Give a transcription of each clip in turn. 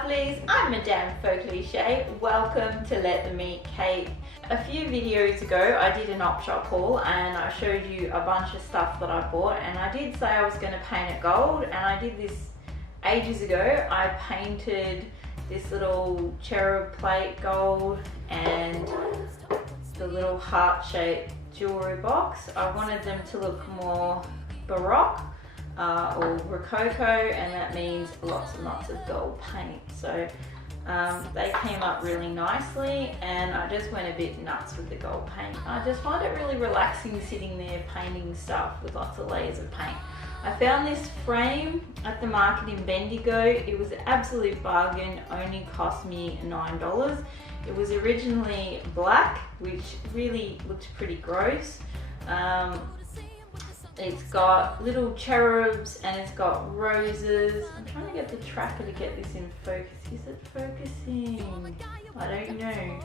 lovelies, I'm Madame Faux Cliche. Welcome to Let the Meat Cake. A few videos ago I did an op shop haul and I showed you a bunch of stuff that I bought, and I did say I was going to paint it gold, and I did this ages ago. I painted this little cherub plate gold and the little heart-shaped jewelry box. I wanted them to look more baroque or rococo, and that means lots and lots of gold paint. So they came up really nicely, and I just went a bit nuts with the gold paint. I just find it really relaxing sitting there painting stuff with lots of layers of paint. I found this frame at the market in Bendigo. It was an absolute bargain, only cost me $9. It was originally black, which really looked pretty gross. It's got little cherubs and it's got roses. I'm trying to get the tracker to get this in focus. Is it focusing? I don't know.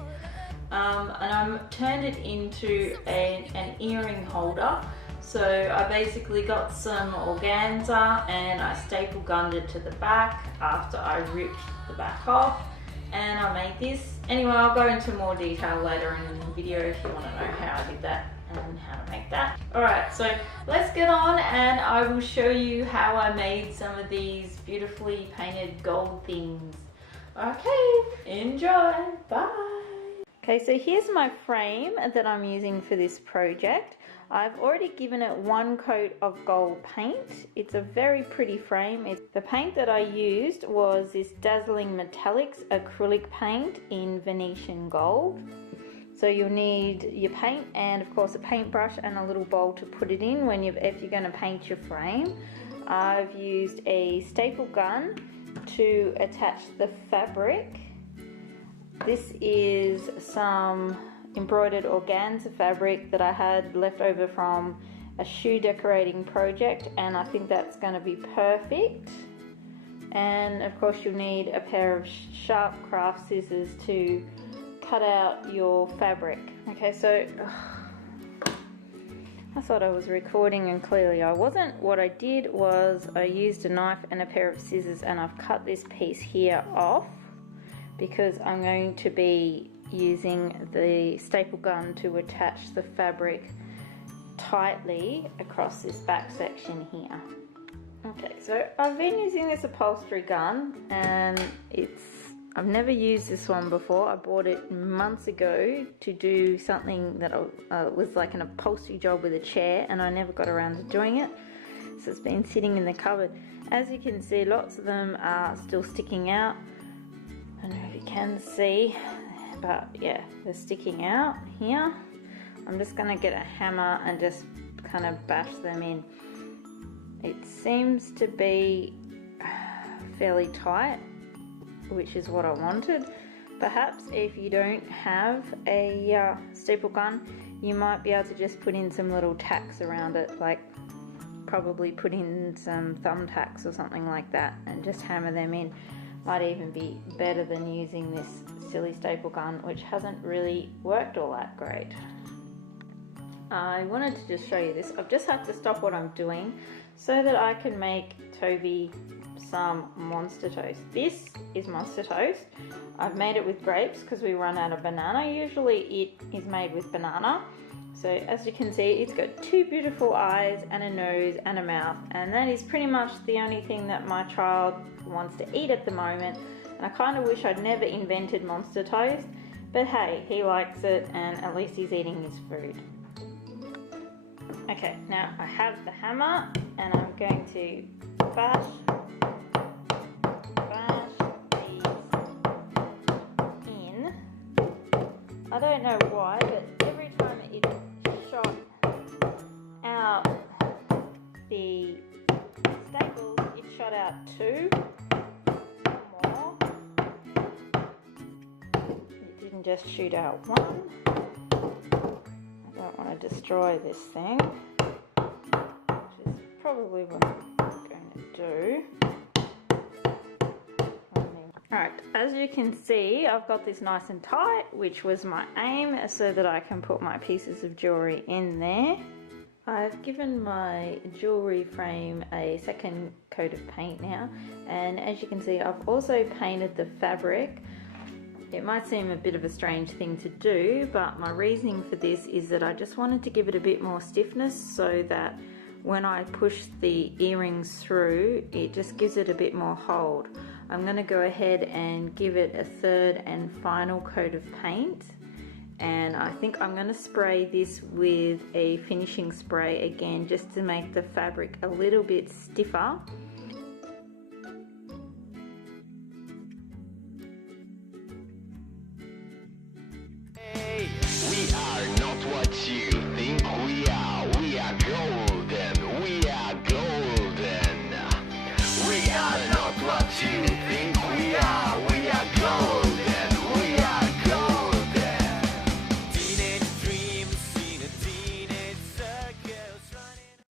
And I turned it into an earring holder. So I basically got some organza and I staple gunned it to the back after I ripped the back off, and I made this. Anyway, I'll go into more detail later in the video if you want to know how I did that and how to make that. Alright, so let's get on and I will show you how I made some of these beautifully painted gold things. Okay, enjoy, bye! Okay, so here's my frame that I'm using for this project. I've already given it one coat of gold paint. It's a very pretty frame. The paint that I used was this Dazzling Metallics acrylic paint in Venetian gold. So you'll need your paint and of course a paintbrush and a little bowl to put it in if you're going to paint your frame. I've used a staple gun to attach the fabric. This is some embroidered organza fabric that I had left over from a shoe decorating project, and I think that's going to be perfect. And of course you'll need a pair of sharp craft scissors to cut out your fabric. Okay, so I thought I was recording and clearly I wasn't. What I did was I used a knife and a pair of scissors, and I've cut this piece here off because I'm going to be using the staple gun to attach the fabric tightly across this back section here. Okay, so I've been using this upholstery gun, and I've never used this one before. I bought it months ago to do something that was like an upholstery job with a chair, and I never got around to doing it. So it's been sitting in the cupboard. As you can see, lots of them are still sticking out. I don't know if you can see, but yeah, they're sticking out here. I'm just going to get a hammer and just kind of bash them in. It seems to be fairly tight, which is what I wanted. Perhaps if you don't have a staple gun, you might be able to just put in some little tacks around it, like probably put in some thumbtacks or something like that and just hammer them in. Might even be better than using this silly staple gun, which hasn't really worked all that great. I wanted to just show you this. I've just had to stop what I'm doing so that I can make Toby some Monster Toast. This is Monster Toast. I've made it with grapes because we run out of banana. Usually it is made with banana. So as you can see, it's got two beautiful eyes and a nose and a mouth, and that is pretty much the only thing that my child wants to eat at the moment. And I kind of wish I'd never invented Monster Toast, but hey, he likes it and at least he's eating his food. Okay, now I have the hammer and I'm going to bash these in. I don't know why, but every time it shot out the staples, it shot out two or more. It didn't just shoot out one. I don't want to destroy this thing, which is probably what I'm going to do. Alright, as you can see, I've got this nice and tight, which was my aim, so that I can put my pieces of jewellery in there. I've given my jewellery frame a second coat of paint now, and as you can see I've also painted the fabric. It might seem a bit of a strange thing to do, but my reasoning for this is that I just wanted to give it a bit more stiffness so that when I push the earrings through, it just gives it a bit more hold. I'm going to go ahead and give it a third and final coat of paint. And I think I'm going to spray this with a finishing spray again, just to make the fabric a little bit stiffer.